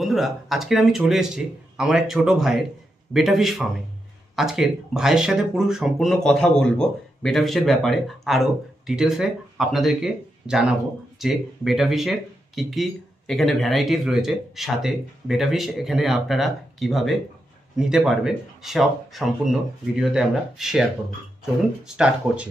বন্ধুরা, আজকের আমি চলে এসেছি আমার এক ছোট ভাইয়ের বেটা ফিশ ফার্মে। আজকের ভাইয়ের সাথে পুরো সম্পূর্ণ কথা বলবো বেটা ফিশের ব্যাপারে, আরও ডিটেলসে আপনাদেরকে জানাবো যে বেটা ফিশের কী কী এখানে ভ্যারাইটিস রয়েছে, সাথে বেটা ফিশ এখানে আপনারা কিভাবে নিতে পারবেন সব সম্পূর্ণ ভিডিওতে আমরা শেয়ার করব। চলুন স্টার্ট করছি।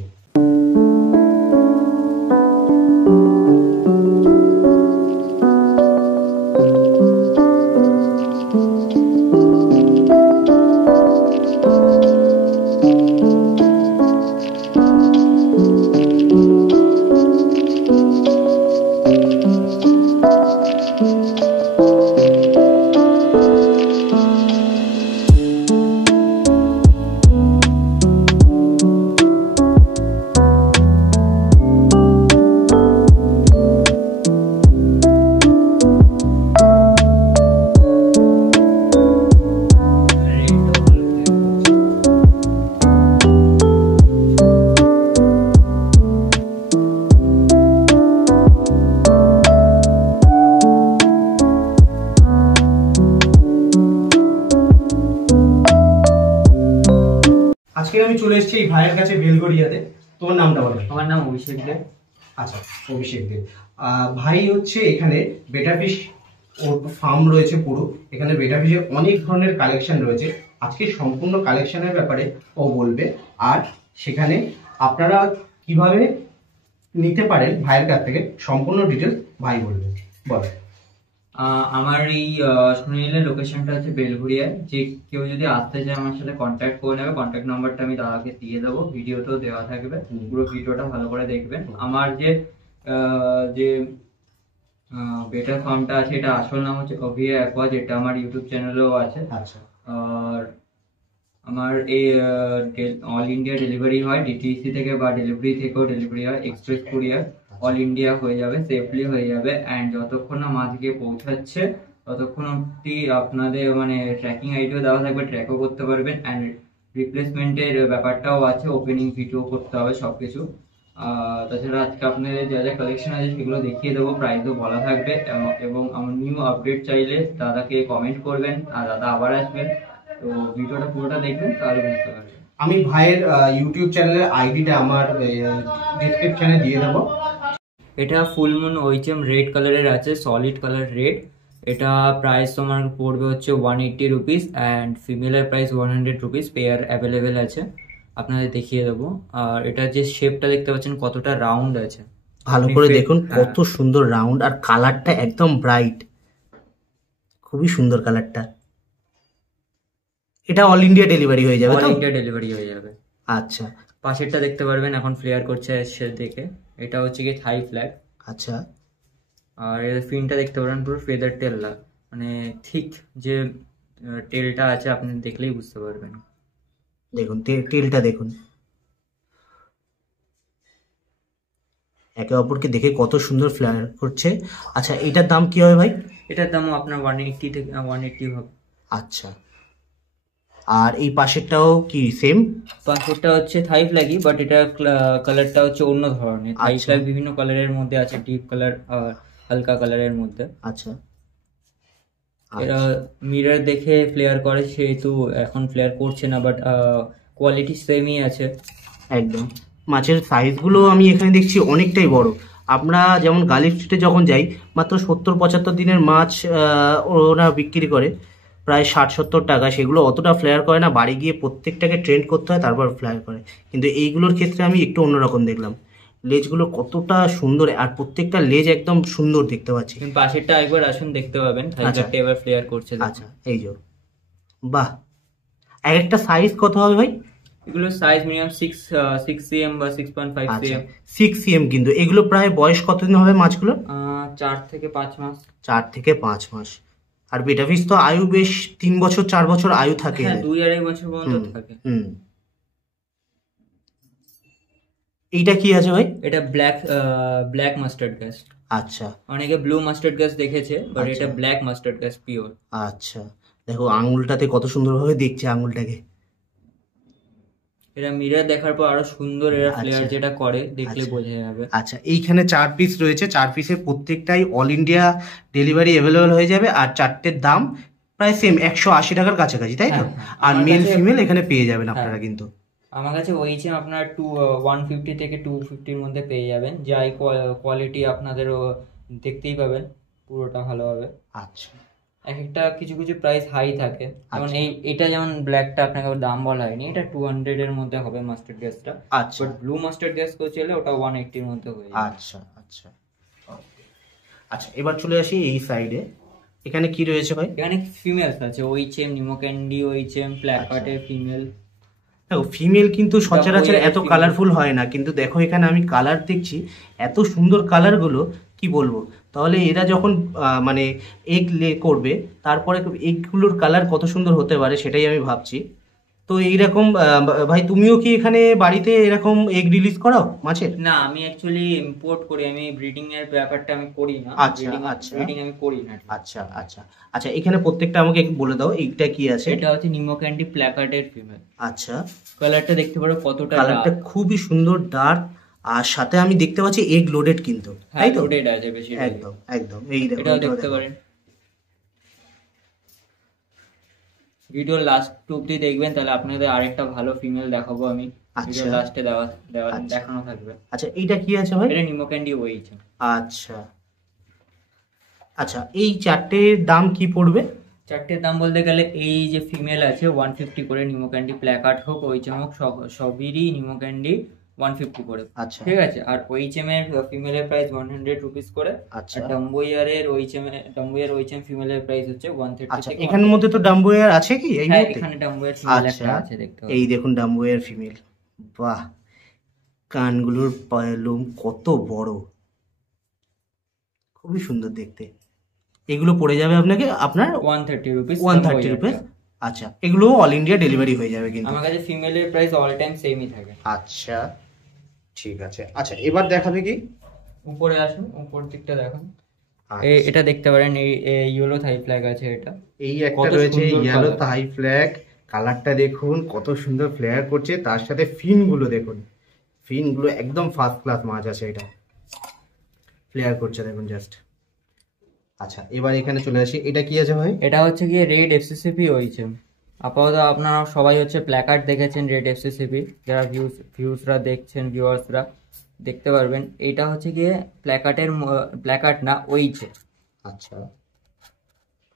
আজকে আমি চলে এসেছি এই ভাইয়ের কাছে বেলগড়িয়াতে। তোমার নামটা বলো। আমার নাম অভিষেক দে। আচ্ছা, অভিষেক দে। ভাই হচ্ছে এখানে বেটা ফিশ ফার্ম রয়েছে পুরো। এখানে বেটা ফিশের অনেক ধরনের কালেকশন রয়েছে। আজকে সম্পূর্ণ কালেকশনের ব্যাপারে ও বলবে, আর সেখানে আপনারা কিভাবে নিতে পারেন ভাইয়ের কাছ থেকে সম্পূর্ণ ডিটেলস ভাই বলবে। বলো। আমার এই সুনীলের লোকেশনটা হচ্ছে বেলঘুরিয়ায়। যে কেউ যদি আসতে চায় আমার সাথে কন্ট্যাক্ট করে নেবে। কন্ট্যাক্ট নাম্বারটা আমি দাদাকে দিয়ে দেবো, ভিডিওতেও দেওয়া থাকবে। পুরো ভিডিওটা ভালো করে দেখবেন। আমার যে বেটা ফার্মটা আছে, এটা আসল নাম হচ্ছে অভিয়া অ্যাকোয়া, যেটা আমার ইউটিউব চ্যানেলেও আছে। আচ্ছা। আর আমার এই অল ইন্ডিয়া ডেলিভারি হয়, ডিটিসি থেকে বা ডেলিভারি থেকেও ডেলিভারি হয়, এক্সপ্রেস কুরিয়ার অল ইন্ডিয়া হয়ে যাবে, সেফলি হয়ে যাবে। অ্যান্ড যতক্ষণ না মাছ গিয়ে পৌঁছাচ্ছে ততক্ষণ অব্দি আপনাদের মানে ট্র্যাকিং আইডিও দেওয়া থাকবে, ট্র্যাকও করতে পারবেন। অ্যান্ড রিপ্লেসমেন্টের ব্যাপারটাও আছে, ওপেনিং ভিডিও করতে হবে সবকিছু। তাছাড়া আজকে আপনাদের যা যা কালেকশন আছে সেগুলো দেখিয়ে দেবো, প্রাইসও বলা থাকবে। এবং আমার নিউ আপডেট চাইলে দাদাকে কমেন্ট করবেন, আর দাদা আবার আসবেন। তো ভিডিওটা পুরোটা দেখবেন, তাহলে বুঝতে পারবেন। আমি ভাইয়ের ইউটিউব চ্যানেলের আইডিটা আমার ডেসক্রিপশনে দিয়ে দেবো। এটা ফুল মুন ওইচএম রেড কালারের আছে, সলিড কালার রেড। এটা প্রাইস তোমার পড়বে হচ্ছে 180 রুপিস, অ্যান্ড ফিমেলের প্রাইস 100 রুপিস। পেয়ার অ্যাভেলেবেল আছে, আপনাদের দেখিয়ে দেবো। আর এটা যে শেপটা দেখতে পাচ্ছেন কতটা রাউন্ড আছে, ভালো করে দেখুন কত সুন্দর রাউন্ড, আর কালারটা একদম ব্রাইট, খুবই সুন্দর কালারটা। এটা অল ইন্ডিয়া ডেলিভারি হয়ে যাবে? অল ইন্ডিয়া ডেলিভারি হয়ে যাবে। আচ্ছা। পাশেরটা দেখতে পারবেন এখন ফ্লেয়ার করছে সে দেখে, এটা হচ্ছে কি থাই ফ্ল্যাগ। আচ্ছা। আর এর ফিনটা দেখতে পারেন পুরো ফেদার টেল, মানে ঠিক যে টেলটা আছে আপনি দেখলেই বুঝতে পারবেন। দেখুন টেলটা দেখুন, একে অপরকে দেখে কত সুন্দর ফ্লেয়ার করছে। আচ্ছা, এটার দাম কি হবে ভাই? এটার দামও আপনার 180 থেকে 180 হবে। আচ্ছা। আর এই পাশেরটাও কি সেম? পাশেরটা হচ্ছে থাই ফ্ল্যাগই, বাট এটা কালারটা হচ্ছে অন্য ধরনের। থাই ফ্ল্যাগ বিভিন্ন কালারের মধ্যে আছে, ডিপ কালার আর হালকা কালারের মধ্যে। আচ্ছা। এরা মিরর দেখে ফ্লেয়ার করে, সেহেতু এখন ফ্লেয়ার করছে না, বাট কোয়ালিটি সেমই আছে একদম। মাছের সাইজগুলো আমি এখানে দেখছি অনেকটাই বড়। আমরা যেমন গালিফ স্ট্রিটে যখন যাই, মাত্র 70-75 দিনের মাছ ওরা বিক্রি করে প্রায় 60-70 টাকা। সেগুলো অতটা ফ্লেয়ার করে না, বাড়ি গিয়ে প্রত্যেকটাকে ট্রেন্ড করতে হয়, তারপর ফ্লেয়ার করে। কিন্তু এইগুলোর ক্ষেত্রে আমি একটু অন্যরকম দেখলাম, লেজগুলো কতটা সুন্দর, আর প্রত্যেকটা লেজ একদম সুন্দর দেখতে পাচ্ছি। পাশেরটা একবার আসুন দেখতে পাবেন, থাইফ্ল্যাগটা এবার ফ্লেয়ার করছে। আচ্ছা, এই যে বাহ। এক একটা সাইজ কত হবে ভাই? এগুলো সাইজ মিনিমাম 6 cm বা 6.5 cm। 6 cm। কিন্তু এগুলো প্রায় বয়স কতদিন হবে মাছগুলো? 4 থেকে 5 মাস। 4 থেকে 5 মাস। আর বেটা ফিশ তো আয়ু বেশ 3 বছর 4 বছর আয়ু থাকে। হ্যাঁ, 2-2.5 বছর পর্যন্ত থাকে। এইটা কি আছে ভাই? এটা ব্ল্যাক মাস্টার্ড গ্যাস। আচ্ছা। অনেকে ব্লু মাস্টার্ড গ্যাস দেখেছে, বাট এটা ব্ল্যাক মাস্টার্ড গ্যাস পিওর। আচ্ছা, দেখো আঙুলটাতে কত সুন্দরভাবে দেখছে আঙুলটাকে। এটা মিরর দেখার পর আরো সুন্দর এরা ফ্লেয়ার আচ্ছা। যেটা করে দেখলে আচ্ছা। বোঝা যাবে। আচ্ছা, এইখানে 4 পিস রয়েছে, 4 পিসের প্রত্যেকটাই অল ইন্ডিয়া ডেলিভারি অ্যাভেলেবেল হয়ে যাবে, আর 4টের দাম প্রায় সেম 180 টাকার কাছাকাছি, তাই তো? হ্যাঁ, হ্যাঁ। আর আমার মেল কাছে- ফিমেল এখানে পেয়ে যাবেন হ্যাঁ। আপনারা কিন্তু। আমার কাছে ওইচএম আপনার 150 থেকে 250 এর মধ্যে পেয়ে যাবেন, যাই কোয়ালিটি আপনাদের দেখতেই পাবেন পুরোটা ভালোভাবে। আচ্ছা এক একটা কিছু কিছু প্রাইস হাই থাকে, যেমন আচ্ছা। এটা যেমন ব্ল্যাকটা আপনাকে আবার দাম বলা হয়নি, এটা 200 এর মধ্যে হবে মাস্টার্ড গ্যাসটা। আচ্ছা বাট ব্লু মাস্টার্ড গ্যাস কেউ চাইলে ওটা 180 এর মধ্যে হয়ে যাবে। আচ্ছা আচ্ছা okay. আচ্ছা, এবার চলে আসি এই সাইডে। এখানে কি রয়েছে ভাই? এখানে ফিমেলস আছে, ওইচএম, নিমো ক্যান্ডি, ওইচএম, প্ল্যাকার্ডের ফিমেল। দেখো ফিমেল কিন্তু সচরাচর Double এত female। কালারফুল হয় না, কিন্তু দেখো এখানে আমি কালার দেখছি, এত সুন্দর কালারগুলো, কি বলবো। তাহলে এরা যখন মানে এগ লে করবে, তারপরে এগগুলোর কালার কত সুন্দর হতে পারে সেটাই আমি ভাবছি। তো এইরকম ভাই তুমিও কি এখানে বাড়িতে এরকম এগ রিলিজ করাও মাছের? না, আমি অ্যাকচুয়ালি ইম্পোর্ট করি, আমি ব্রিডিং এর ব্যাপারটা আমি করি না। আচ্ছা, আচ্ছা। ব্রিডিং আমি করি না। আচ্ছা আচ্ছা আচ্ছা, এখানে প্রত্যেকটা আমাকে একটু বলে দাও এইটা কি আছে। এটা হচ্ছে নিমো ক্যান্ডি প্ল্যাকার্ডের ফিমেল। আচ্ছা, কালারটা দেখতে পারো কতটা কালারটা খুবই সুন্দর ডার্ক, আর সাথে আমি দেখতে পাচ্ছি এগ লোডেড কিন্তু, তাই তো? লোডেড আছে বেশি। একদম একদম, এই দেখো এটাও এটাও দেখতে দেখো। পারেন। ভিডিও লাস্ট অব্দি দেখবেন, তাহলে আপনাদের আরেকটা ভালো ফিমেল দেখাবো আমি। ভিডিও আচ্ছা। লাস্টে আচ্ছা। দেখানো থাকবে। আচ্ছা, এইটা কি আছে ভাই? এটা নিমো ক্যান্ডি ওইচএম। আচ্ছা আচ্ছা, এই চারটের দাম কি পড়বে? চারটের দাম বলতে গেলে এই যে ফিমেল আছে 150 করে, নিমো ক্যান্ডি প্ল্যাকার্ড হোক ওইচএম হোক সবেরই নিমো ক্যান্ডি 150 করে। আচ্ছা ঠিক আছে। আর ওইচএম এর ফিমেলের প্রাইস 100 রুপিস করে। আচ্ছা আর ডাম্বোয়ারের ওইচএম ফিমেলের প্রাইস হচ্ছে 130 আচ্ছা, থেকে এখানের মধ্যে তো ডাম্বোয়ার আছে কি এই হ্যাঁ, মুহূর্তে? এখানে ডাম্বোয়ার ফিমেল আচ্ছা, একটা আছে, দেখতে এই পাবেন। দেখুন ডাম্বোয়ার ফিমেল। বাহ, কানগুলোর লোম কত বড়, খুবই সুন্দর দেখতে। এগুলো পড়ে যাবে আপনাকে আপনার 130 রুপিস। 130 রুপিস। আচ্ছা, এগুলো অল ইন্ডিয়া ডেলিভারি হয়ে যাবে কিন্তু। আমার কাছে ফিমেলের প্রাইস অল টাইম সেমই থাকে। আচ্ছা ঠিক আছে। আচ্ছা, এবার দেখাবে কি? উপরে আসুন, উপর দিকটা দেখুন। আচ্ছা, এটা দেখতে পারেন, এই ইয়েলো থাই ফ্ল্যাগ আছে এটা। এই একটা কত রয়েছে সুন্দর ইয়েলো colour। থাই ফ্ল্যাগ, কালারটা দেখুন কত সুন্দর ফ্লেয়ার করছে, তার সাথে ফিনগুলো দেখুন, ফিনগুলো একদম ফার্স্ট ক্লাস মাছ আছে, এটা ফ্লেয়ার করছে দেখুন জাস্ট। আচ্ছা, এবার এখানে চলে আসি, এটা কি আছে ভাই? এটা হচ্ছে গিয়ে রেড এফসিসিপি ওইচএম। আপাতত আপনারা সবাই হচ্ছে প্ল্যাকার্ড দেখেছেন রেড এফসিসিপি, যারা ভিউসরা দেখছেন, ভিউয়ার্সরা দেখতে পারবেন। এটা হচ্ছে গিয়ে প্ল্যাকার্ড না, ওইচএম। আচ্ছা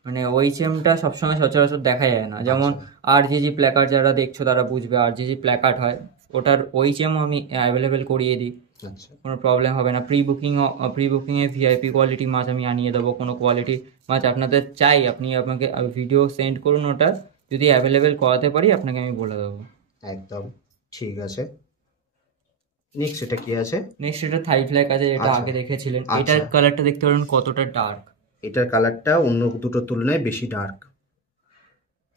মানে ওইচএমটা সবসময় সচরাচর দেখা যায় না। যেমন আরজিজি প্ল্যাকার্ড যারা দেখছো তারা বুঝবে, আরজিজি প্ল্যাকার্ড হয়, ওটার ওইচএমও আমি অ্যাভেলেবেল করিয়ে দিই, আচ্ছা কোনো প্রবলেম হবে না। প্রি বুকিংয়ে ভিআইপি কোয়ালিটি মাছ আমি আনিয়ে দেবো। কোনো কোয়ালিটি মাছ আপনাদের চাই, আপনি আমাকে ভিডিও সেন্ড করুন, ওটা যদি অ্যাভেলেবেল করাতে পারি আপনাকে আমি বলে দেবো। একদম ঠিক আছে। নেক্সট এটা কি আছে? নেক্সট এটা থাই ফ্ল্যাগ আছে, যেটা আচ্ছা। আগে দেখেছিলেন। আচ্ছা। এটার কালারটা দেখতে পারেন কতটা ডার্ক, এটার কালারটা অন্য দুটোর তুলনায় বেশি ডার্ক।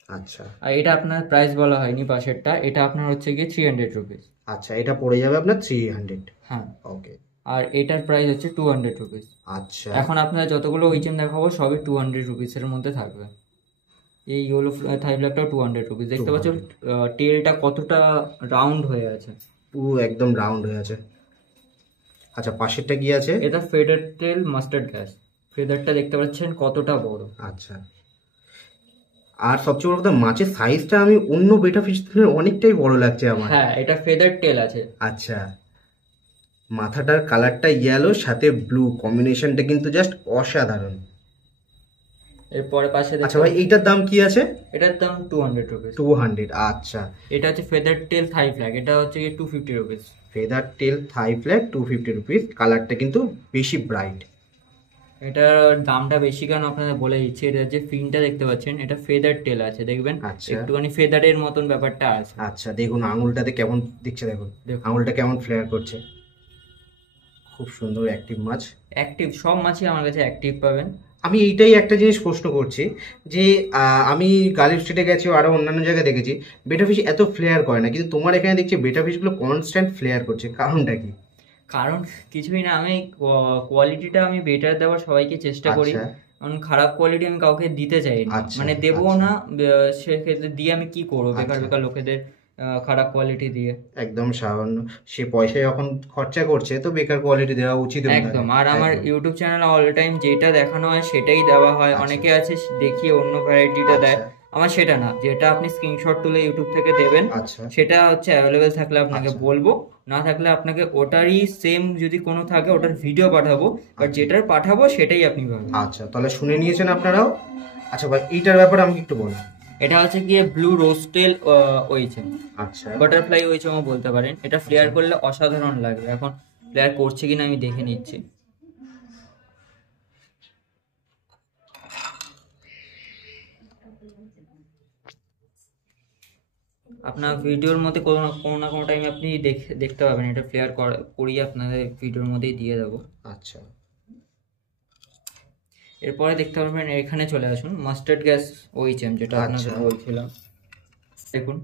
আচ্ছা আর এটা আপনার প্রাইস বলা হয়নি পাশেরটা, এটা আপনার হচ্ছে গিয়ে 300 রুপিস। আচ্ছা, এটা পড়ে যাবে আপনার 300। হ্যাঁ, ওকে। আর এটার প্রাইস হচ্ছে 200 রুপিস। আচ্ছা এখন আপনারা যতগুলো ওইচএম দেখাবো সবই 200 রুপিসের মধ্যে থাকবে। এই ইয়েলো থাই ফ্ল্যাগটাও 200 রুপিস। দেখতে পাচ্ছ টেলটা কতটা রাউন্ড হয়ে আছে, পুরো একদম রাউন্ড হয়ে আছে। আচ্ছা, পাশেরটা কি আছে? এটা ফেদার টেল মাস্টার্ড গ্যাস। ফেদারটা দেখতে পাচ্ছেন কতটা বড়। আচ্ছা, আর সবচেয়ে বড় কথা মাছের সাইজটা আমি অন্য বেটা ফিশ থেকে অনেকটাই বড় লাগছে আমার। হ্যাঁ, এটা ফেদার টেল আছে। আচ্ছা, মাথাটার কালারটা ইয়েলো সাথে ব্লু কম্বিনেশনটা কিন্তু জাস্ট অসাধারণ। এরপরে পাশে আচ্ছা ভাই, এইটার দাম কি আছে? এটার দাম 200 রুপিস। 200। আচ্ছা, এটা হচ্ছে ফেদার টেল থাই ফ্ল্যাগ, এটা হচ্ছে কি 250 রুপিস। ফেদার টেল থাই ফ্ল্যাগ 250 রুপিস। কালারটা কিন্তু বেশি ব্রাইট। এটার দামটা বেশি কেন আপনাদের বলে দিচ্ছি, এটা যে ফিনটা দেখতে পাচ্ছেন এটা ফেদার টেল আছে, দেখবেন আচ্ছা। একটুখানি ফেদারের মতন ব্যাপারটা আছে। আচ্ছা, দেখুন আঙুলটাতে কেমন দিচ্ছে, দেখুন দেখুন। আঙুলটা কেমন ফ্লেয়ার করছে, খুব সুন্দর অ্যাক্টিভ মাছ। অ্যাক্টিভ সব মাছই আমার কাছে অ্যাক্টিভ পাবেন। আমি এইটাই একটা জিনিস প্রশ্ন করছি যে আমি গালিব স্ট্রিটে গেছি, আরও অন্যান্য জায়গায় দেখেছি বেটা ফিশ এত ফ্লেয়ার করে না, কিন্তু তোমার এখানে দেখছি বেটা ফিশগুলো কনস্ট্যান্ট ফ্লেয়ার করছে, কারণটা কি? কারণ কিছুই না, আমি কোয়ালিটিটা আমি বেটার দেওয়ার সবাইকে চেষ্টা করি, আচ্ছা কারণ খারাপ কোয়ালিটি আমি কাউকে দিতে চাই না। আচ্ছা, মানে দেবো আচ্ছা। না, সেক্ষেত্রে দিয়ে আমি কি করবো, বেকার আচ্ছা। বেকার লোকেদের খারাপ কোয়ালিটি দিয়ে। একদম সামান্য, সে পয়সা যখন খরচা করছে তো বেকার কোয়ালিটি দেওয়া উচিত নয়। একদম। আর আমার একদম। ইউটিউব চ্যানেলে অল টাইম যেটা দেখানো হয় সেটাই দেওয়া হয়। আচ্ছা। অনেকে আছে দেখিয়ে অন্য ভ্যারাইটিটা দেয়, আচ্ছা আমার সেটা না। যেটা আপনি স্ক্রিনশট তুলে ইউটিউব থেকে দেবেন আচ্ছা সেটা হচ্ছে অ্যাভেলেবেল থাকলে আপনাকে আচ্ছা বলবো, না থাকলে আপনাকে ওটারই সেম যদি কোনো থাকে ওটার ভিডিও পাঠাবো, বাট আচ্ছা। যেটার পাঠাবো সেটাই আপনি পাবেন। আচ্ছা, তাহলে শুনে নিয়েছেন আপনারাও। আচ্ছা ভাই, এইটার ব্যাপারে আমাকে একটু বলুন। এটা হচ্ছে গিয়ে ব্লু রোস্টেল ওইচেম, আচ্ছা বাটারফ্লাই ওইচেমও বলতে পারেন। এটা ফ্লেয়ার আচ্ছা। করলে অসাধারণ লাগবে। এখন ফ্লেয়ার করছে কিনা আমি দেখে নিচ্ছি। আপনার ভিডিওর মধ্যে কোনো না কোনো টাইমে আপনি দেখতে পাবেন। এটা ফ্লেয়ার করিয়ে আপনাদের ভিডিওর মধ্যেই দিয়ে দেবো। আচ্ছা এরপরে দেখতে পাবেন, এখানে চলে আসুন মাস্টার্ড গ্যাস ওইচেম, যেটা আপনাদের আচ্ছা। বলছিলাম। দেখুন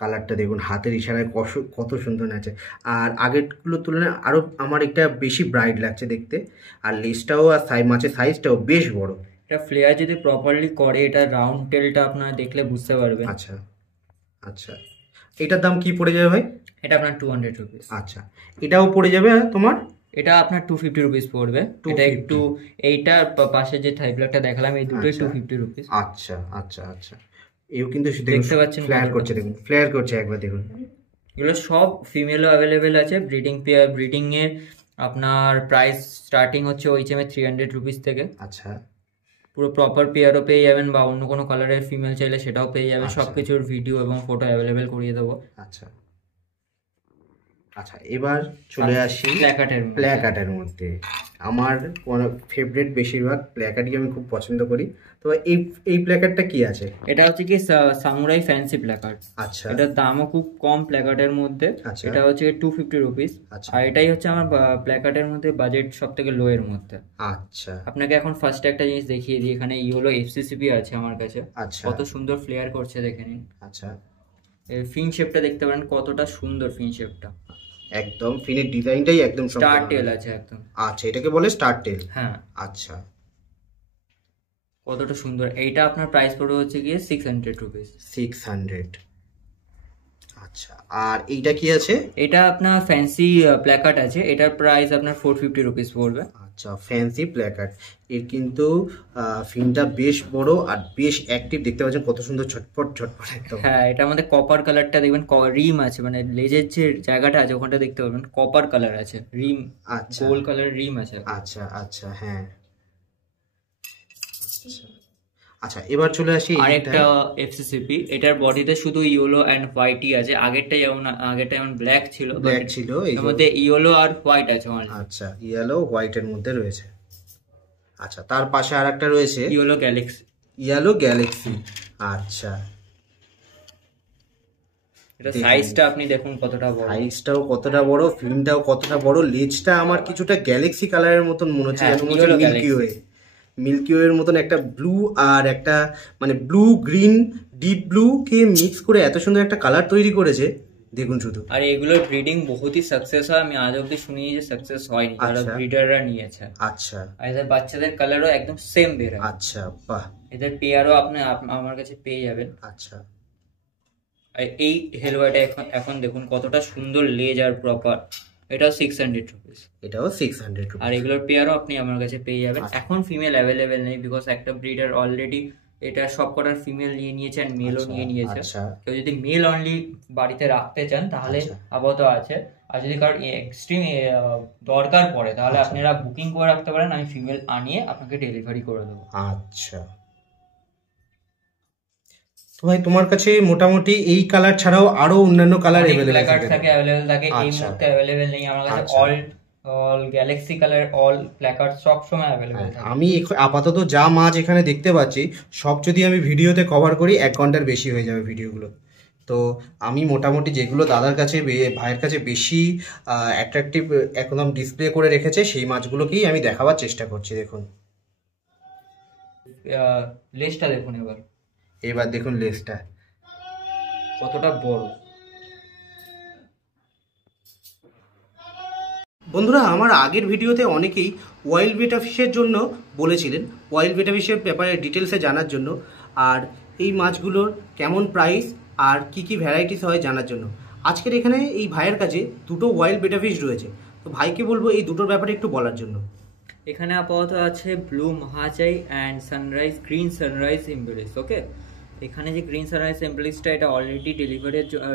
কালারটা দেখুন, হাতের ইশারায় কত সুন্দর আছে। আর আগেরগুলোর তুলনায় আরও আমার একটা বেশি ব্রাইট লাগছে দেখতে। আর লেজটাও আর মাছের সাইজটাও বেশ বড়। এটা ফ্লেয়ার যদি প্রপারলি করে, এটা রাউন্ড টেলটা আপনারা দেখলে বুঝতে পারবেন। আচ্ছা আচ্ছা, এটার দাম কি পড়ে যাবে ভাই? এটা আপনার 200 রুপিস। আচ্ছা, এটাও পড়ে যাবে তোমার? এটা আপনার 250 রুপিস পড়বে। এটা একটু, এইটার পাশে যে থাইব্লারটা দেখালাম, এই দুটোই 250 রুপিস। আচ্ছা আচ্ছা আচ্ছা, এও কিন্তু দেখতে পাচ্ছেন ফ্লেয়ার করছে, দেখুন ফ্লেয়ার করছে একবার দেখুন। এগুলো সব ফিমেলও অ্যাভেলেবেল আছে। ব্রিডিং এর আপনার প্রাইস স্টার্টিং হচ্ছে ওইচএমে 300 রুপিস থেকে। আচ্ছা পুরো প্রপার পেয়ারও পেয়ে যাবেন, বা অন্য কোনো কালারের ফিমেল চাইলে সেটাও পেয়ে যাবেন। আচ্ছা। সব কিছুর ভিডিও এবং ফটো অ্যাভেলেবেল করিয়ে দেবো। আচ্ছা আচ্ছা, এবার চলে আসি প্ল্যাকার্টের মধ্যে। আমার ফেভারিট, বেশিরভাগ প্ল্যাকার্টই আমি খুব পছন্দ করি। তো এই প্ল্যাকার্টটা কি আছে? এটা হচ্ছে কি সামুরাই ফ্যান্সি প্ল্যাকার্ড। আচ্ছা, এটার দামও খুব কম প্ল্যাকার্ডের মধ্যে। আচ্ছা। এটা হচ্ছে 250 রুপিস। আচ্ছা আর এটাই হচ্ছে আমার প্ল্যাকার্ডের মধ্যে বাজেট সব থেকে লো এর মধ্যে। আচ্ছা আপনাকে এখন ফার্স্টে একটা জিনিস দেখিয়ে দিই। এখানে ইয়েলো এফসিসিপি আছে আমার কাছে। আচ্ছা কত সুন্দর ফ্লেয়ার করছে দেখে নিন। আচ্ছা, ফিন শেপটা দেখতে পারেন, কতটা সুন্দর ফিন শেপটা। একদম ফিনের ডিজাইনটাই একদম স্টার টেল আছে একদম। আচ্ছা, এটাকে বলে স্টার টেল? হ্যাঁ। আচ্ছা, কতটা সুন্দর। এইটা আপনার প্রাইস পড়বে হচ্ছে গিয়ে 600 রুপিস। 600। আচ্ছা, আর এইটা কি আছে? এটা আপনার ফ্যান্সি প্ল্যাকার্ড আছে। এটার প্রাইস আপনার 450 রুপিস পড়বে। আচ্ছা, ফ্যান্সি প্ল্যাকার্ড। এর কিন্তু ফিনটা বেশ বড় আর বেশ অ্যাক্টিভ, দেখতে পাচ্ছেন কত সুন্দর ছটফট ছটফট একদম। হ্যাঁ, এটার মধ্যে কপার কালারটা দেখবেন, রিম আছে, মানে লেজের যে জায়গাটা আছে ওখানটা দেখতে পাবেন কপার কালার আছে, রিম। আচ্ছা, গোল্ড কালারের রিম আছে। আচ্ছা আচ্ছা, হ্যাঁ। আচ্ছা, এবার চলে আসি আরেকটা এফসিসিপি। এটার বডিতে শুধু ইয়েলো এন্ড হোয়াইটই আছে। আগেরটা যেমন ব্ল্যাক ছিল, এর মধ্যে ইয়েলো আর হোয়াইট আছে। আচ্ছা, ইয়েলো হোয়াইটের মধ্যে রয়েছে। আচ্ছা, তার পাশে আরেকটা রয়েছে ইয়েলো গ্যালাক্সি। আচ্ছা, এটা সাইজটা আপনি দেখুন কতটা বড়। সাইজটাও কতটা বড়, ফিনটাও কতটা বড়। লেজটা আমার কিছুটা গ্যালাক্সি কালারের মতন মনে হচ্ছে, যেন মনে হচ্ছে মিল্কি ওয়ের মতন একটা ব্লু আর একটা মানে ব্লু গ্রিন ডিপ ব্লু কে মিক্স করে এত সুন্দর একটা কালার তৈরি করেছে, দেখুন শুধু। আর এগুলোর ব্রিডিং বহুতই সাকসেস হয়। আমি আজ অব্দি শুনি যে সাকসেস হয়নি, যারা ব্রিডাররা নিয়েছে। আচ্ছা, আর এদের বাচ্চাদের কালারও একদম সেম বের হয়। আচ্ছা, বাহ। এদের পেয়ারও আপনি আমার কাছে পেয়ে যাবেন। আচ্ছা, আর এই হেলওয়াটা এখন দেখুন কতটা সুন্দর লেজ আর প্রপার। এটাও 600 রুপিস। এটাও 600 রুপিস। আর এগুলোর পেয়ারও আপনি আমার কাছে পেয়ে যাবেন। এখন ফিমেল অ্যাভেলেবেল নেই, বিকজ একটা ব্রিডার অলরেডি এটা সব কটার ফিমেল নিয়ে নিয়েছে আর মেলও নিয়ে নিয়েছে। কেউ যদি মেল অনলি বাড়িতে রাখতে চান তাহলে আপাতত আছে। আর যদি কারোর এক্সট্রিম দরকার পড়ে তাহলে আপনারা বুকিং করে রাখতে পারেন, আমি ফিমেল আনিয়ে আপনাকে ডেলিভারি করে দেবো। আচ্ছা, তো ভাই তোমার কাছে মোটামুটি এই কালার ছাড়াও আরো অন্যান্য কালার অ্যাভেলেবেল থাকে। এই মুহূর্তে অ্যাভেলেবেল নেই আমার কাছে। All Galaxy colour, all placard সব সময় অ্যাভেলেবেল থাকে। আমি আপাতত যা মাছ এখানে দেখতে পাচ্ছি সব যদি আমি ভিডিওতে কভার করি 1 ঘন্টার বেশি হয়ে যাবে ভিডিওগুলো। তো আমি মোটামুটি যেগুলো দাদার কাছে ভাইয়ের কাছে বেশি অ্যাট্রাকটিভ একদম ডিসপ্লে করে রেখেছে সেই মাছগুলোকেই আমি দেখাবার চেষ্টা করছি। দেখুন লেজটা দেখুন। এবার দেখুন লেজটা কতটা বড়। বন্ধুরা, আমার আগের ভিডিওতে অনেকেই ওয়াইল্ড বেটা ফিশের জন্য বলেছিলেন, ওয়াইল্ড বেটা ফিশের ব্যাপারে ডিটেলসে জানার জন্য। আর এই মাছগুলোর কেমন প্রাইস আর কি কি ভ্যারাইটিস হয় জানার জন্য। আজকের এখানে এই ভাইয়ের কাছে দুটো ওয়াইল্ড বেটা ফিশ রয়েছে, তো ভাইকে বলবো এই দুটোর ব্যাপারে একটু বলার জন্য। এখানে আপাতত আছে ব্লু মহাচাই and sunrise, green sunrise embrace. Okay, এখানে যে গ্রিন সানরাইজ এমব্রেসটা এটা অলরেডি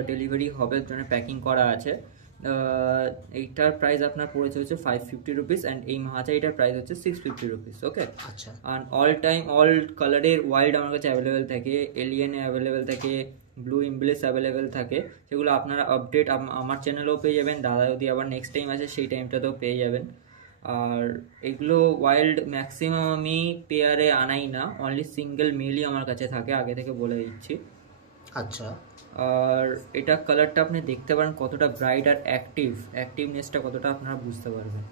ডেলিভারি হবে জন্য প্যাকিং করা আছে। এইটার প্রাইস আপনার পড়েছে হচ্ছে 550 রুপিস অ্যান্ড এই মহাচাইটার প্রাইস হচ্ছে 650 রুপিস। ওকে, আচ্ছা। আর অল কালারের ওয়াইল্ড আমার কাছে অ্যাভেলেবেল থাকে, এলিয়েনে অ্যাভেলেবেল থাকে, ব্লু ইমব্লেস অ্যাভেলেবেল থাকে, সেগুলো আপনারা আপডেট আমার চ্যানেলেও পেয়ে যাবেন। দাদা যদি আবার নেক্সট টাইম আসে সেই টাইমটাতেও পেয়ে যাবেন। আর এগুলো ওয়াইল্ড ম্যাক্সিমাম আমি পেয়ারে আনাই না, অনলি সিঙ্গেল মেলই আমার কাছে থাকে, আগে থেকে বলে দিচ্ছি। আচ্ছা। আর এটা কালারটা আপনি দেখতে পারেন কতটা ব্রাইট আর অ্যাক্টিভনেসটা কতটা আপনারা বুঝতে পারবেন,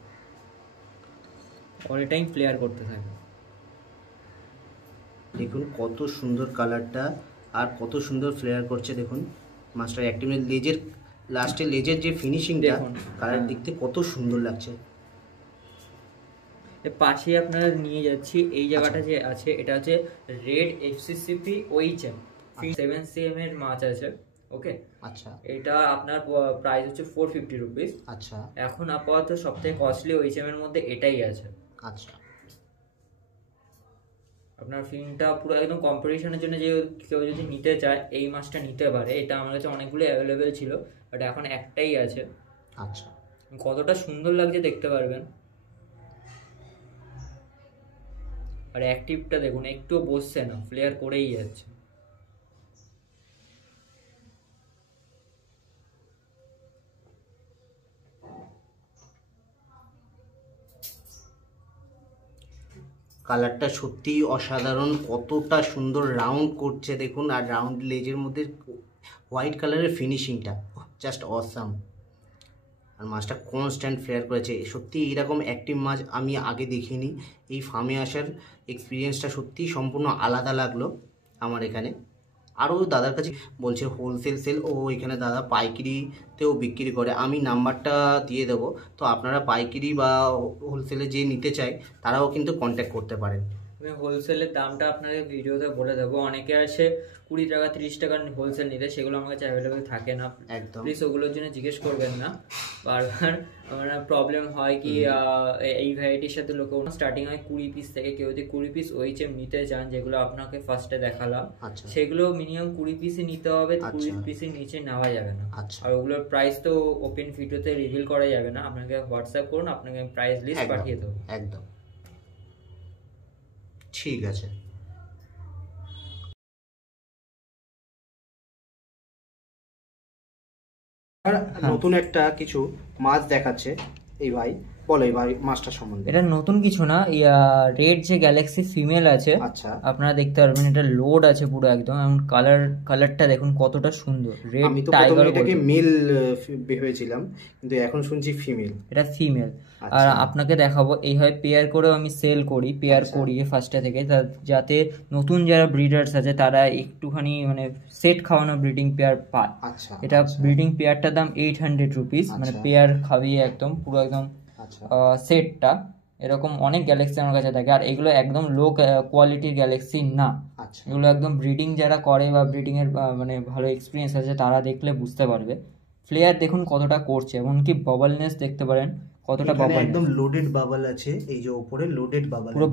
অল টাইম ফ্লেয়ার করতে থাকে। দেখুন কত সুন্দর কালারটা আর কত সুন্দর ফ্লেয়ার করছে। দেখুন মাস্টার অ্যাক্টিভনেস, লেজের লাস্টে লেজের যে ফিনিশিংটা, দেখুন, কালার দেখতে কত সুন্দর লাগছে। এর পাশে আপনারা নিয়ে যাচ্ছি, এই জায়গাটা যে আছে এটা হচ্ছে রেড এফসিসিপি ওইচএম 7cm এর মাছ আছে। ওকে, আচ্ছা। এটা আপনার প্রাইস হচ্ছে 450 রুপিস। আচ্ছা। এখন আপাতত সবথেকে কস্টলি ওইচএম এর মধ্যে এটাই আছে। আচ্ছা। আপনার ফিনটা পুরো একদম কম্পিটিশনের জন্য যে কেউ যদি নিতে চায় এই মাছটা নিতে পারে। এটা আমার কাছে অনেকগুলো অ্যাভেলেবেল ছিল, বাট এখন একটাই আছে। আচ্ছা। কতটা সুন্দর লাগছে দেখতে পারবেন। আর অ্যাক্টিভটা দেখুন, একটু বসছে না, ফ্লেয়ার করেই যাচ্ছে। কালারটা সত্যিই অসাধারণ, কতটা সুন্দর রাউন্ড করছে দেখুন, আর রাউন্ড লেজের মধ্যে হোয়াইট কালারের ফিনিশিংটা জাস্ট অসাম। আর মাছটা কনস্ট্যান্ট ফ্লেয়ার করেছে। সত্যি এইরকম অ্যাক্টিভ মাছ আমি আগে দেখিনি। এই ফার্মে আসার এক্সপিরিয়েন্সটা সত্যিই সম্পূর্ণ আলাদা লাগলো আমার এখানে। আরও দাদার কাছে বলছে হোলসেল সেল, ও এখানে দাদা পাইকারিতেও বিক্রি করে। আমি নাম্বারটা দিয়ে দেবো, তো আপনারা পাইকারি বা হোলসেলে যে নিতে চায় তারাও কিন্তু কন্ট্যাক্ট করতে পারেন। আমি হোলসেলের দামটা আপনাকে ভিডিওতে বলে দেবো। অনেকে আসে 20 টাকা 30 টাকার হোলসেল নিতে, সেগুলো আমার কাছে অ্যাভেলেবেল থাকে না। একদম। প্লিজ ওগুলোর জন্য জিজ্ঞেস করবেন না। বারবার আমার প্রবলেম হয় কি এই ভ্যারাইটির সাথে লোকে স্টার্টিং হয় 20 পিস থেকে। কেউ যদি 20 পিস ওইচএম নিতে চান, যেগুলো আপনাকে ফার্স্টে দেখালাম, আচ্ছা। সেগুলো মিনিমাম 20 পিসই নিতে হবে, 20 পিসের নিচে নেওয়া যাবে না। আচ্ছা। আর ওগুলোর প্রাইস তো ওপেন ভিডিওতে রিভিল করা যাবে না। আপনাকে হোয়াটসঅ্যাপ করুন, আপনাকে প্রাইস লিস্ট পাঠিয়ে দেবো। একদম ঠিক আছে। আর নতুন একটা কিছু মাছ দেখাচ্ছে এই ভাই, বলো এই ভাই মাছটার সম্বন্ধে। এটা নতুন কিছু না, রেড যে গ্যালাক্সি ফিমেল আছে, আচ্ছা। আপনারা দেখতে পারবেন এটা লোড আছে পুরো একদম। এবং কালারটা দেখুন কতটা সুন্দর, রেড আমি তো টাইগার। এটাকে মেল ভেবেছিলাম, কিন্তু এখন শুনছি ফিমেল। এটা ফিমেল। আর আপনাকে দেখাবো, এইভাবে পেয়ার করেও আমি সেল করি, পেয়ার করিয়ে ফার্স্টে থেকে, যাতে নতুন যারা ব্রিডার্স আছে তারা একটুখানি মানে সেট খাওয়ানো ব্রিডিং পেয়ার পায়। আচ্ছা। এটা ব্রিডিং পেয়ারটার দাম 800 রুপিস, মানে পেয়ার খাবিয়ে একদম পুরো একদম সেটটা। এরকম অনেক গ্যালাক্সি আমার কাছে থাকে, আর এগুলো একদম লো কোয়ালিটির গ্যালাক্সি না। এগুলো একদম ব্রিডিং যারা করে বা ব্রিডিং এর মানে ভালো এক্সপিরিয়েন্স আছে তারা দেখলে বুঝতে পারবে। ফ্লেয়ার দেখুন কতটা করছে, এমনকি বাবলনেস দেখতে পারেন কতটা বাবল, একদম লোডেড বাবল আছে। এই যে উপরে লোডেড বাবল, পুরো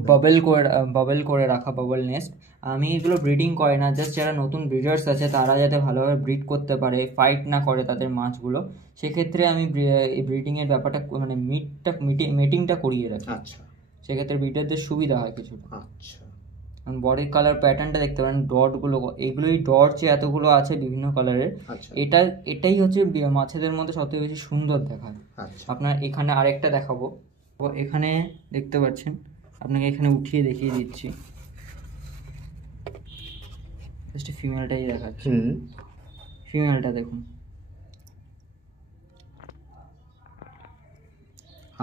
বাবল করে রাখা বাবল নেস্ট। আমি এগুলো ব্রিডিং করে না, জাস্ট যারা নতুন ব্রিডার্স আছে তারা যাতে ভালোভাবে ব্রিড করতে পারে, ফাইট না করে তাদের মাছগুলো, সেক্ষেত্রে আমি এই ব্রিডিং এর ব্যাপারটা মানে মিটিংটা করিয়ে রাখি। আচ্ছা। সেক্ষেত্রে ব্রিডারদের সুবিধা হয় কিছুটা। আচ্ছা। বডির কালার প্যাটার্নটা দেখতে পারেন, ডটগুলো, এগুলোই ডট যে এতগুলো আছে বিভিন্ন কালারের, এটাই হচ্ছে মাছেদের মধ্যে সবথেকে বেশি সুন্দর দেখায়। আপনার এখানে আরেকটা দেখাবো, এখানে দেখতে পাচ্ছেন, আপনাকে এখানে উঠিয়ে দেখিয়ে দিচ্ছি। জাস্ট ফিমেলটাই দেখাচ্ছি, ফিমেলটা দেখুন।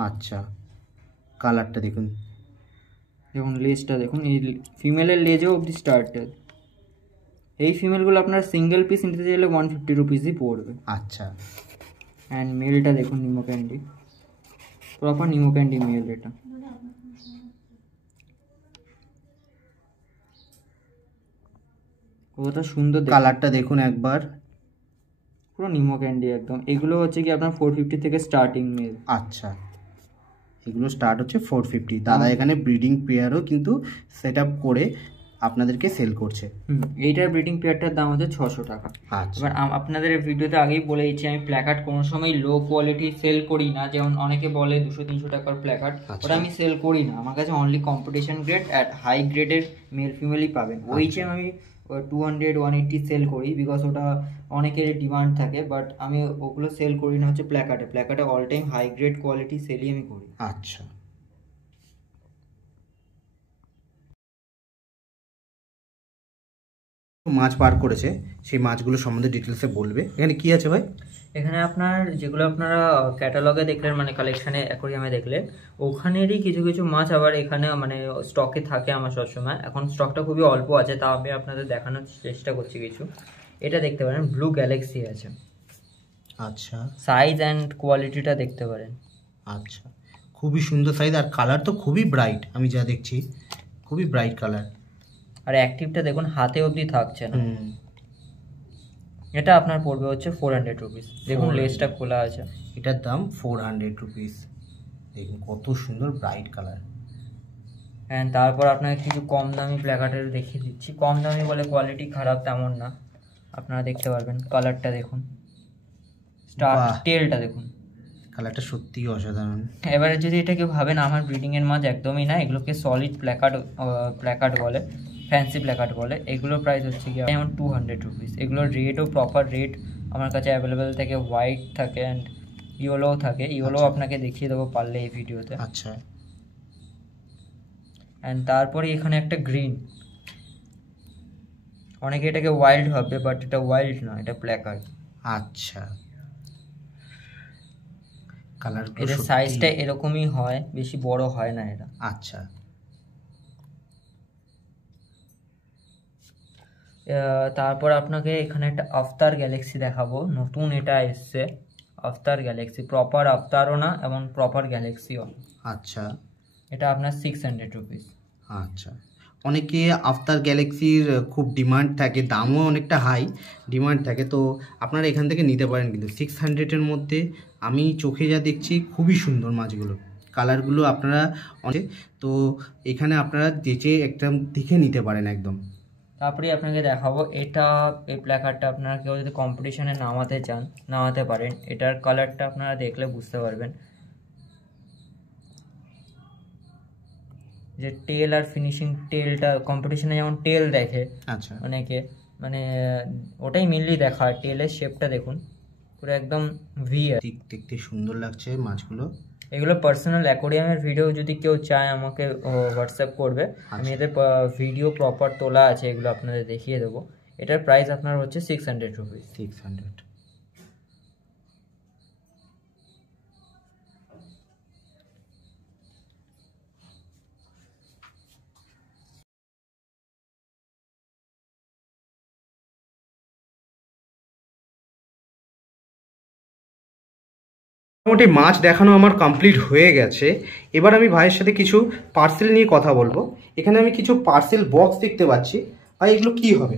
আচ্ছা, কালারটা দেখুন, দেখুন লেজটা দেখুন, এই ফিমেলের লেজও অবধি স্টার্টেড। এই ফিমেলগুলো আপনার সিঙ্গেল পিস নিতে চাইলে 150 রুপিসই পড়বে। আচ্ছা। অ্যান্ড মেলটা দেখুন, নিমো ক্যান্ডি, প্রপার নিমো ক্যান্ডি মেল। এটা কতটা সুন্দর দেখতে। কালারটা দেখুন একবার, পুরো নিমো ক্যান্ডি একদম। এগুলো হচ্ছে কি আপনার 450 থেকে স্টার্টিং মেল। আচ্ছা, এগুলো স্টার্ট হচ্ছে 450। দাদা এখানে ব্রিডিং পেয়ারও কিন্তু সেট আপ করে আপনাদেরকে সেল করছে। এইটার ব্রিডিং পেয়ারটার দাম হচ্ছে 600 টাকা। আচ্ছা, এবার আপনাদের ভিডিওতে আগেই বলে দিচ্ছি, আমি প্ল্যাকার্ড কোনো সময় লো কোয়ালিটি সেল করি না। যেমন অনেকে বলে 200-300 টাকার প্ল্যাকার্ড, ওটা আমি সেল করি না। আমার কাছে only competition grade at high গ্রেডের মেল ফিমেলই পাবেন। ওই যে আমি 200-180 সেল করি, বিকজ ওটা অনেকের ডিমান্ড থাকে। বাট আমি ওগুলো সেল করি না হচ্ছে প্ল্যাকার্ডে all time high grade quality সেলই আমি করি। আচ্ছা, মাছ বার করেছে, সেই মাছগুলো সম্বন্ধে ডিটেলসে বলবে। এখানে কি আছে ভাই? এখানে আপনার যেগুলো আপনারা ক্যাটালগে দেখলেন, মানে কালেকশানে অ্যাকোরিয়ামে দেখলেন, ওখানেরই কিছু কিছু মাছ আবার এখানে মানে স্টকে থাকে আমার সবসময়। এখন স্টকটা খুবই অল্প আছে, তা আমি আপনাদের দেখানোর চেষ্টা করছি কিছু। এটা দেখতে পারেন, ব্লু গ্যালাক্সি আছে। আচ্ছা, সাইজ অ্যান্ড কোয়ালিটিটা দেখতে পারেন। আচ্ছা, খুবই সুন্দর সাইজ, আর কালার তো খুবই ব্রাইট, আমি যা দেখছি খুবই ব্রাইট কালার। আর অ্যাক্টিভটা দেখুন, হাতে অবধি থাকছে না। এটা আপনার পড়বে হচ্ছে 400 রুপিস। দেখুন লেসটা খোলা আছে। এটার দাম 400 রুপিস। দেখুন কত সুন্দর ব্রাইট কালার। অ্যান্ড তারপর আপনাকে কিছু কম দামি প্ল্যাকার্ডের দেখিয়ে দিচ্ছি। কম দামি বলে কোয়ালিটি খারাপ তেমন না, আপনারা দেখতে পারবেন। কালারটা দেখুন, টেলটা দেখুন, কালারটা সত্যিই অসাধারণ। এবারে যদি এটা কেউ ভাবেন আমার ব্রিডিংয়ের মাছ, একদমই না। এগুলোকে সলিড প্ল্যাকার্ড বলে, ফ্যান্সি প্ল্যাকার্ড বলে। এগুলোর প্রাইস হচ্ছে কি যেমন 200 রুপিস। এগুলোর রেটও প্রপার রেট আমার কাছে অ্যাভেলেবেল থাকে। হোয়াইট থাকে অ্যান্ড ইয়েলোও থাকে। ইয়েলো আপনাকে দেখিয়ে দেবো পারলে এই ভিডিওতে। আচ্ছা, অ্যান্ড তারপরে এখানে একটা গ্রিন, অনেকে এটাকে ওয়াইল্ড ভাববে, বাট এটা ওয়াইল্ড না, এটা প্ল্যাকার্ড। আচ্ছা, কালারগুলো এদের সাইজটা এরকমই হয়, বেশি বড় হয় না এটা। আচ্ছা, তারপর আপনাকে এখানে একটা আফতার গ্যালাক্সি দেখাবো, নতুন এটা এসছে। আফতার গ্যালাক্সি, প্রপার আফতারও না এবং প্রপার গ্যালাক্সিও। আচ্ছা, এটা আপনার 600 রুপিস। আচ্ছা, অনেকে আফতার গ্যালাক্সির খুব ডিমান্ড থাকে, দামও অনেকটা হাই ডিমান্ড থাকে, তো আপনারা এখান থেকে নিতে পারেন। কিন্তু 600-এর মধ্যে আমি চোখে যা দেখছি খুবই সুন্দর মাছগুলো, কালারগুলো আপনারা অনেক, তো এখানে আপনারা যেচে একটা দেখে নিতে পারেন একদম। তারপরে আপনাকে দেখাবো এটা, এই প্ল্যাকার্ডটা আপনারা কেউ যদি কম্পিটিশনে নামাতে চান নামাতে পারেন। এটার কালারটা আপনারা দেখলে বুঝতে পারবেন যে টেল আর ফিনিশিং। টেলটা কম্পিটিশনে যেমন টেল দেখে আচ্ছা, অনেকে, মানে ওটাই মেনলি দেখা হয়। টেলের শেপটা দেখুন, পুরো একদম ভি। দেখতে সুন্দর লাগছে মাছগুলো। এগুলো পার্সোনাল অ্যাকোরিয়ামের ভিডিও যদি কেউ চায় আমাকে হোয়াটসঅ্যাপ করবে, আমি এদের ভিডিও প্রপার তোলা আছে, এগুলো আপনাদের দেখিয়ে দেবো। এটার প্রাইস আপনার হচ্ছে 600 রুপিস। 600। মোটামুটি মাছ দেখানো আমার কমপ্লিট হয়ে গেছে। এবার আমি ভাইয়ের সাথে কিছু পার্সেল নিয়ে কথা বলবো। এখানে আমি কিছু পার্সেল বক্স দেখতে পাচ্ছি, ভাই এগুলো কি হবে?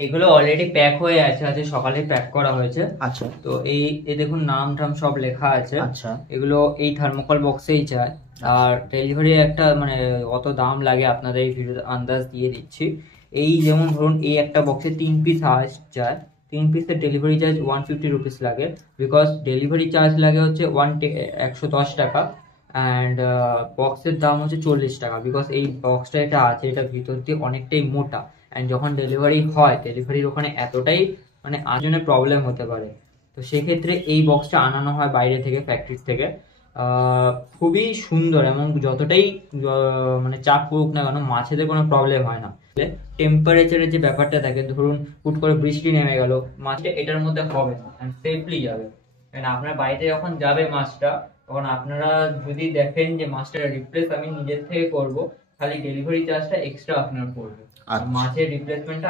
এগুলো অলরেডি প্যাক হয়ে আছে, আজকে সকালে প্যাক করা হয়েছে। আচ্ছা, তো এই দেখুন নাম টাম সব লেখা আছে। আচ্ছা, এগুলো এই থার্মোকল বক্সেই যায়। আর ডেলিভারি একটা মানে কত দাম লাগে আপনাদের এই ভিডিওতে আন্দাজ দিয়ে দিচ্ছি। এই যেমন ধরুন এই একটা বক্সে 3 পিস যায়, 3 পিসের ডেলিভারি চার্জ 150 রুপিস লাগে। বিকজ ডেলিভারি চার্জ লাগে হচ্ছে 110 টাকা, অ্যান্ড বক্সের দাম হচ্ছে 40 টাকা। বিকজ এই বক্সটা এটা আছে, এটা ভিতর দিয়ে অনেকটাই মোটা, অ্যান্ড যখন ডেলিভারি হয়, ডেলিভারির ওখানে এতটাই মানে আজনের প্রবলেম হতে পারে। তো সেক্ষেত্রে এই বক্সটা আনানো হয় বাইরে থেকে, ফ্যাক্টরি থেকে। খুবই সুন্দর, এবং যতটাই মানে চাপ পড়ুক না কেন মাছেদের কোনো প্রবলেম হয় না। টেম্পারেচারের যে ব্যাপারটা থাকে, ধরুন হুট করে বৃষ্টি নেমে গেল, মাছটা এটার মধ্যে হবে না, সেফলি যাবে। আপনার বাড়িতে যখন যাবে মাছটা, তখন আপনারা যদি দেখেন যে মাছটা রিপ্লেস আমি নিজের থেকে করব, খালি ডেলিভারি চার্জটা এক্সট্রা আপনার পড়বে। মাছের রিপ্লেসমেন্টটা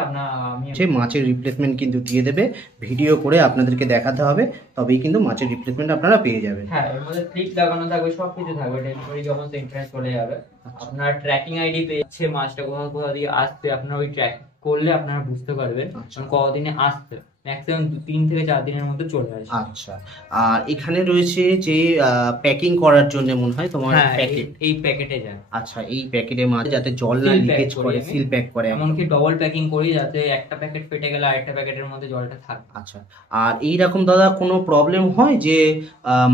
মাছের রিপ্লেসমেন্ট কিন্তু দিয়ে দেবে, ভিডিও করে আপনাদেরকে দেখাতে হবে, তবেই কিন্তু মাছের রিপ্লেসমেন্ট আপনারা পেয়ে যাবেন। হ্যাঁ, এর মধ্যে ক্লিপ লাগানো থাকবে, সবকিছু থাকবে। ডেলিভারি যখন সেন্টারে চলে যাবে, আপনার ট্র্যাকিং আইডি পেয়েছে, মাছটা কোথা দিয়ে আসবে আপনারা ওই ট্র্যাক করলে আপনারা বুঝতে পারবেন আচ্ছা। কতদিনে আসছে। ম্যাক্সিমাম 3 থেকে 4 দিনের মধ্যে চলে আসে। আচ্ছা, আর এখানে রয়েছে যে প্যাকিং করার জন্য মনে হয় তোমার হ্যাঁ, প্যাকেট। এই প্যাকেটে যায়। আচ্ছা, এই প্যাকেটে মাছ যাতে জল না Seal pack লিকেজ করি করে, আমি। সিল প্যাক করে একদম। এমনকি ডবল প্যাকিং করি যাতে একটা প্যাকেট ফেটে গেলে আরেকটা প্যাকেটের মধ্যে জলটা থাকে। আচ্ছা, আর এই রকম দাদা কোনো প্রবলেম হয় যে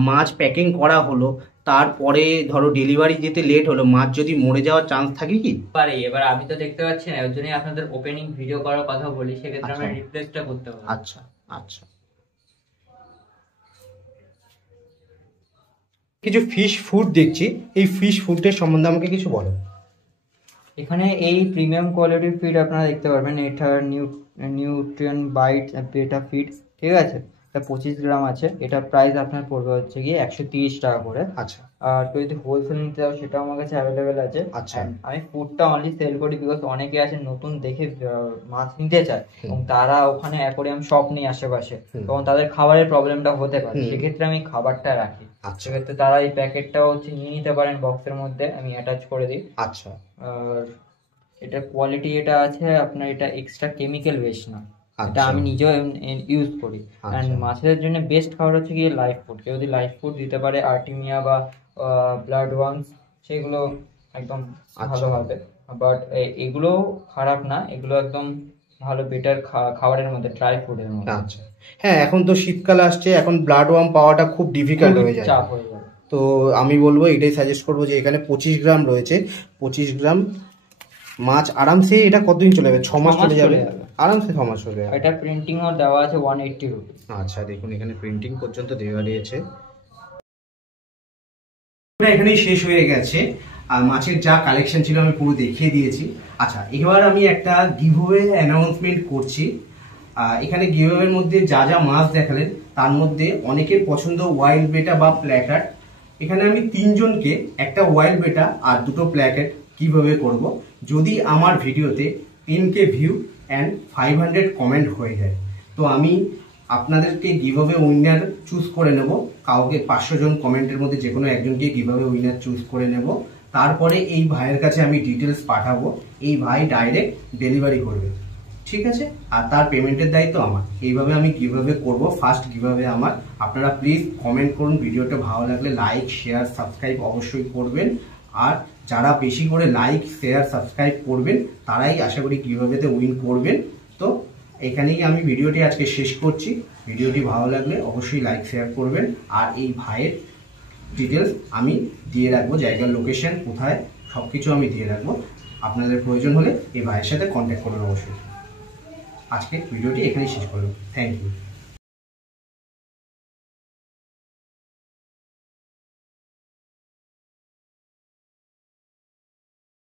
মাছ প্যাকিং করা হলো, তারপরে ধরো ডেলিভারি যেতে লেট হলো, মাছ যদি মরে যাওয়ার চান্স থাকে কি? এবার আমি তো দেখতে পাচ্ছি না, ওর জন্যই আপনাদের ওপেনিং ভিডিও করার কথা বলি, সেক্ষেত্রে আমরা আচ্ছা। রিপ্লেসটা করতে পারি। আচ্ছা আচ্ছা, কিছু ফিশ ফুড দেখছি, এই ফিশ ফুডের সম্বন্ধে আমাকে কিছু বলো। এখানে এই প্রিমিয়াম কোয়ালিটির ফিড আপনারা দেখতে পারবেন। এটা নিউট্রিয়ন বাইট বেটা ফিড, ঠিক আছে? এটা 25 গ্রাম আছে। এটার প্রাইস আপনার পড়বে হচ্ছে গিয়ে 130 টাকা করে। আচ্ছা আর কেউ যদি হোলসেল নিতে চাও সেটাও আমার কাছে অ্যাভেলেবেল আছে। আচ্ছা। And আমি ফুডটা অনলি সেল করি বিকজ অনেকে আছে নতুন দেখে মাছ নিতে চায়, এবং তারা ওখানে অ্যাকোরিয়াম শপ নেই আশেপাশে, তখন তাদের খাবারের প্রবলেমটা হতে পারে। সেক্ষেত্রে আমি খাবারটা রাখি। আচ্ছা সেক্ষেত্রে তারা এই প্যাকেটটাও হচ্ছে নিয়ে নিতে পারেন, বক্সের মধ্যে আমি অ্যাটাচ করে দিই। আচ্ছা আর এটা কোয়ালিটি এটা আছে আপনার, এটা এক্সট্রা কেমিক্যাল বেস না, এটা আচ্ছা। আমি নিজেও ইউজ করি। অ্যান্ড আচ্ছা। মাছের জন্য বেস্ট খাবার হচ্ছে গিয়ে লাইফ ফুড। কেউ যদি লাইফ ফুড দিতে পারে, আর্টিমিয়া বা ব্লাড ওয়ার্মস, সেগুলো একদম ভালো হবে। বাট এগুলো খারাপ না, এগুলো একদম ভালো বেটার খাবারের মধ্যে, ড্রাই ফুডের মধ্যে। আচ্ছা, হ্যাঁ এখন তো শীতকাল আসছে, এখন ব্লাড ওয়ার্ম পাওয়াটা খুব ডিফিকাল্ট হয়ে যায়, চাপ হয়ে যাবে। তো আমি বলবো এটাই সাজেস্ট করবো যে এখানে 25 গ্রাম রয়েছে। 25 গ্রাম মাছ আরামসে, এটা কতদিন চলে যাবে? 6 মাস চলে যাবে আরামসে, 6 মাস চলে যাবে। এটা প্রিন্টিংও দেওয়া আছে 180 রুপিস। আচ্ছা, দেখুন এখানে প্রিন্টিং পর্যন্ত দেওয়া রয়েছে। এখানেই শেষ হয়ে গেছে, আর মাছের যা কালেকশন ছিল আমি পুরো দেখিয়ে দিয়েছি। আচ্ছা, এবার আমি একটা গিভওয়ে অ্যানাউন্সমেন্ট করছি। এখানে গিভওয়ের মধ্যে যা যা মাছ দেখালেন তার মধ্যে অনেকের পছন্দ ওয়াইল্ড বেটা বা প্ল্যাকার্ড। এখানে আমি 3 জনকে একটা ওয়াইল্ড বেটা আর 2টো প্ল্যাকার্ড কিভাবে করব, যদি আমার ভিডিওতে 10K ভিউ অ্যান্ড 500 কমেন্ট হয়ে যায়, তো আমি আপনাদেরকে গিভওয়ে উইনার চুজ করে নেব। কাউকে 500 জন কমেন্টের মধ্যে যে কোনো একজনকে গিভওয়ে উইনার চুজ করে নেব। তারপরে এই ভাইয়ের কাছে আমি ডিটেলস পাঠাবো, এই ভাই ডাইরেক্ট ডেলিভারি করবে, ঠিক আছে? আর তার পেমেন্টের দায়িত্ব আমার। এইভাবে আমি গিভওয়ে করব, ফার্স্ট গিভওয়ে আমার। আপনারা প্লিজ কমেন্ট করুন, ভিডিওটা ভালো লাগলে লাইক শেয়ার সাবস্ক্রাইব অবশ্যই করবেন। আর যারা বেশি করে লাইক শেয়ার সাবস্ক্রাইব করবেন তারাই আশা করি গিভওয়েতে উইন করবেন। তো এখানেই আমি ভিডিওটি আজকে শেষ করছি। ভিডিওটি ভালো লাগলে অবশ্যই লাইক শেয়ার করবেন। আর এই ভাইয়ের ডিটেলস আমি দিয়ে রাখবো, জায়গার লোকেশন কোথায় সব কিছু আমি দিয়ে রাখবো। আপনাদের প্রয়োজন হলে এই ভাইয়ের সাথে কন্ট্যাক্ট করবেন অবশ্যই। আজকে ভিডিওটি এখানেই শেষ করলাম। Thank you.